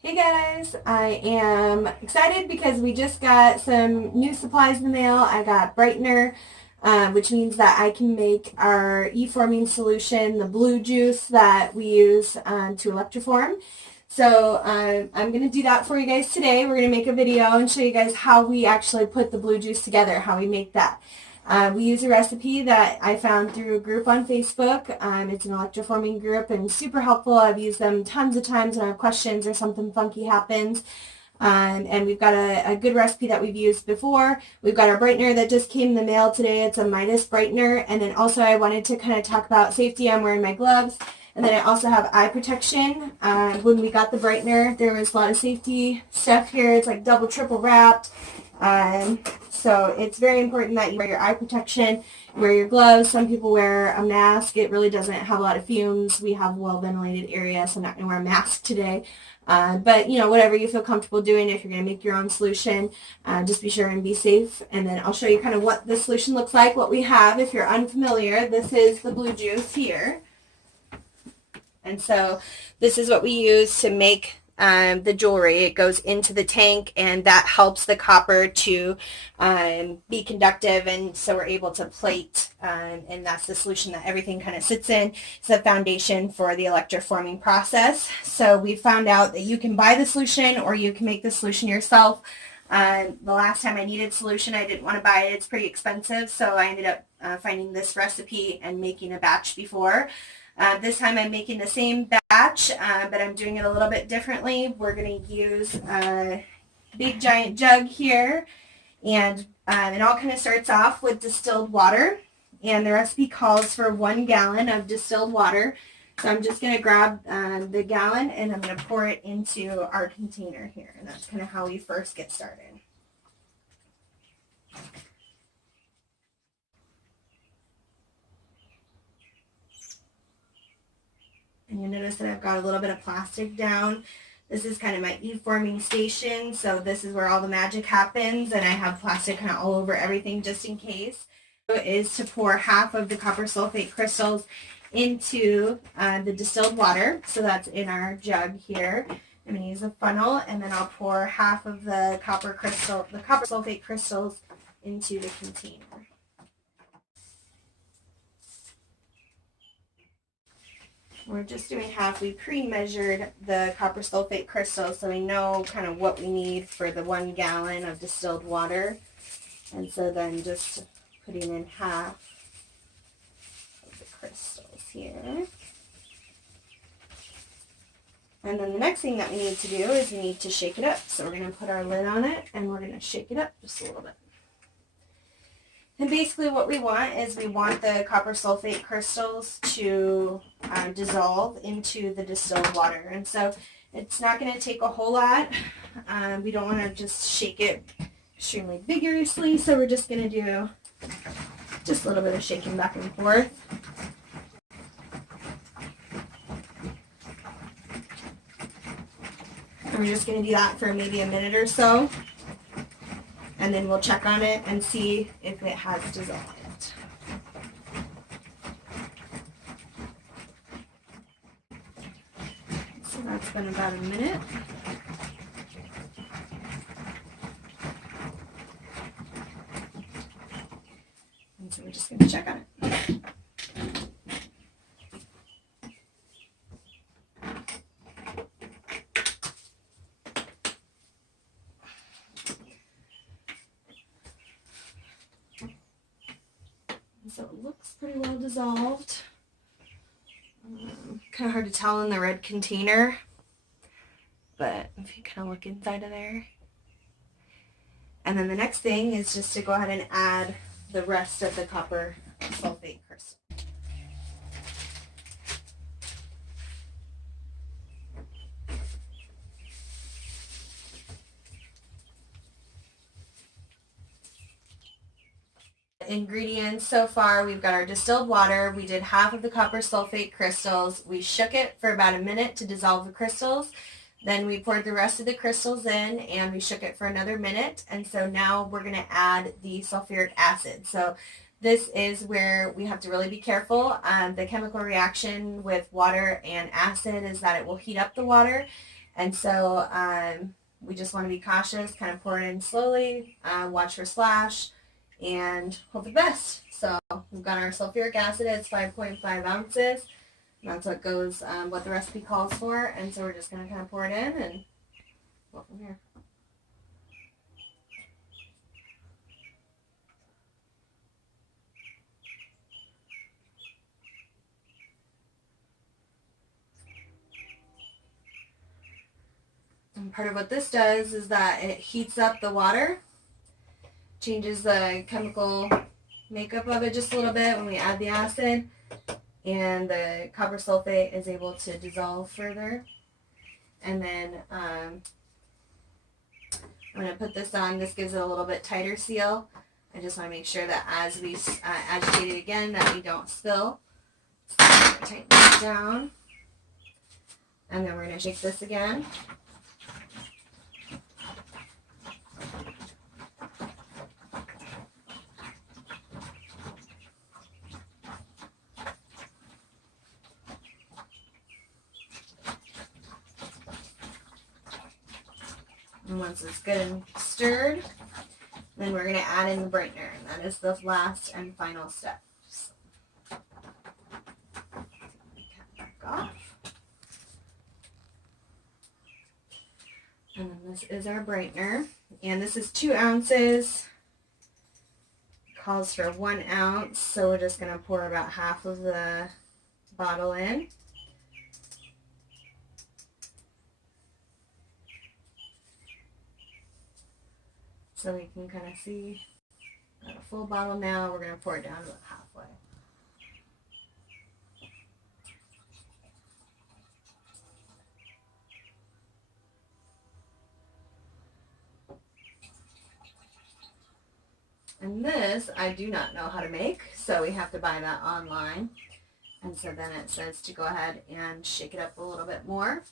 Hey guys, I am excited because we just got some new supplies in the mail. I got brightener, which means that I can make our E-forming solution, the blue juice that we use to electroform. So I'm going to do that for you guys today. We're going to make a video and show you guys how we actually put the blue juice together, how we make that. We use a recipe that I found through a group on Facebook. It's an electroforming group and super helpful. I've used them tons of times when I have questions or something funky happens. And we've got a good recipe that we've used before. We've got our brightener that just came in the mail today. It's a Midas brightener. And then also I wanted to kind of talk about safety. I'm wearing my gloves. And then I also have eye protection. When we got the brightener, there was a lot of safety stuff here. It's like double, triple wrapped. So it's very important that you wear your eye protection, wear your gloves. Some people wear a mask. It really doesn't have a lot of fumes. We have a well-ventilated area, so I'm not going to wear a mask today. But, you know, whatever you feel comfortable doing, if you're going to make your own solution, just be sure and be safe. And then I'll show you kind of what the solution looks like, what we have. If you're unfamiliar, this is the blue juice here. And so this is what we use to make the jewelry. It goes into the tank, and that helps the copper to be conductive, and so we're able to plate, and that's the solution that everything kind of sits in. It's the foundation for the electroforming process. So we found out that you can buy the solution or you can make the solution yourself. The last time I needed solution, I didn't want to buy it. It's pretty expensive, so I ended up finding this recipe and making a batch before. This time I'm making the same batch, but I'm doing it a little bit differently. We're going to use a big giant jug here, and it all kind of starts off with distilled water, and the recipe calls for 1 gallon of distilled water. So I'm just going to grab the gallon, and I'm going to pour it into our container here, and that's kind of how we first get started. And you'll notice that I've got a little bit of plastic down. This is kind of my E-forming station, so this is where all the magic happens, and I have plastic kind of all over everything just in case. So is to pour half of the copper sulfate crystals into the distilled water, so that's in our jug here. I'm going to use a funnel, and then I'll pour half of the copper sulfate crystals into the container. We're just doing half. We pre-measured the copper sulfate crystals, so we know kind of what we need for the 1 gallon of distilled water. And so then just putting in half of the crystals here. And then the next thing that we need to do is we need to shake it up. So we're going to put our lid on it, and we're going to shake it up just a little bit. And basically what we want is we want the copper sulfate crystals to dissolve into the distilled water. And so it's not going to take a whole lot. We don't want to just shake it extremely vigorously, so we're just going to do just a little bit of shaking back and forth. And we're just going to do that for maybe a minute or so. And then we'll check on it and see if it has dissolved. So that's been about a minute. And so we're just going to check on it. So it looks pretty well dissolved. Kind of hard to tell in the red container, but if you kind of look inside of there. And then the next thing is just to go ahead and add the rest of the copper sulfate crystal. Ingredients so far, we've got our distilled water. We did half of the copper sulfate crystals. We shook it for about a minute to dissolve the crystals. Then we poured the rest of the crystals in, and we shook it for another minute. And so now we're going to add the sulfuric acid. So this is where we have to really be careful. The chemical reaction with water and acid is that it will heat up the water. And so we just want to be cautious, kind of pour it in slowly, watch for splash, and hope for the best. So we've got our sulfuric acid, it's 5.5 ounces. That's what goes, what the recipe calls for. And so we're just going to kind of pour it in and go from here. And part of what this does is that it heats up the water, changes the chemical makeup of it just a little bit when we add the acid, and the copper sulfate is able to dissolve further. And then I'm going to put this on. This gives it a little bit tighter seal. I just want to make sure that as we agitate it again that we don't spill. So I'm going to tighten this down. And then we're going to shake this again. And once it's good and stirred, then we're going to add in the brightener, and that is the last and final step. So, back off. And then this is our brightener, and this is 2 ounces. It calls for 1 ounce, so we're just going to pour about half of the bottle in. So we can kind of see, got a full bottle now. We're going to pour it down about halfway. And this, I do not know how to make, so we have to buy that online. And so then it says to go ahead and shake it up a little bit more.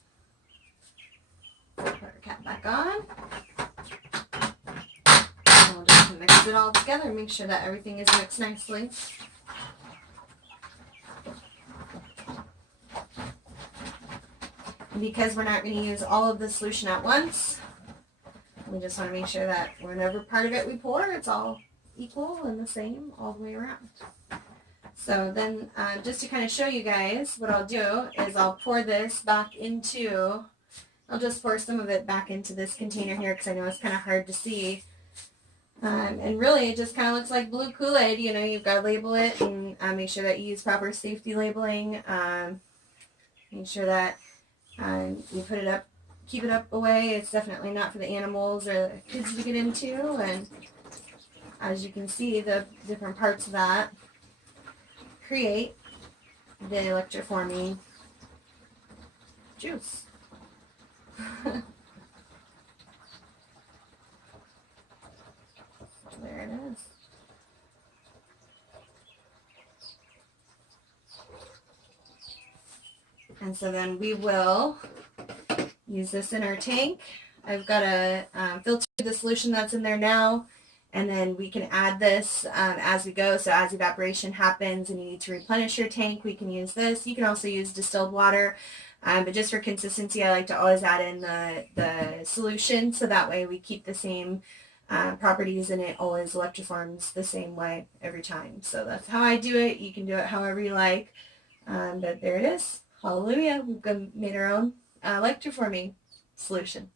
Put our cap back on. We'll just mix it all together, make sure that everything is mixed nicely. And because we're not going to use all of the solution at once, we just want to make sure that whenever part of it we pour, it's all equal and the same all the way around. So then just to kind of show you guys, what I'll do is I'll pour this back into, I'll just pour some of it back into this container here because I know it's kind of hard to see. And really it just kind of looks like blue Kool-Aid. You know, you've got to label it and make sure that you use proper safety labeling. Make sure that you put it up, keep it up away. It's definitely not for the animals or the kids to get into. And as you can see, the different parts of that create the electroforming juice. There it is. And so then we will use this in our tank. I've got to filter the solution that's in there now, and then we can add this as we go. So as evaporation happens and you need to replenish your tank, we can use this. You can also use distilled water, but just for consistency, I like to always add in the solution, so that way we keep the same properties and it always electroforms the same way every time. So that's how I do it. You can do it however you like, but there it is. Hallelujah, we've made our own electroforming solution.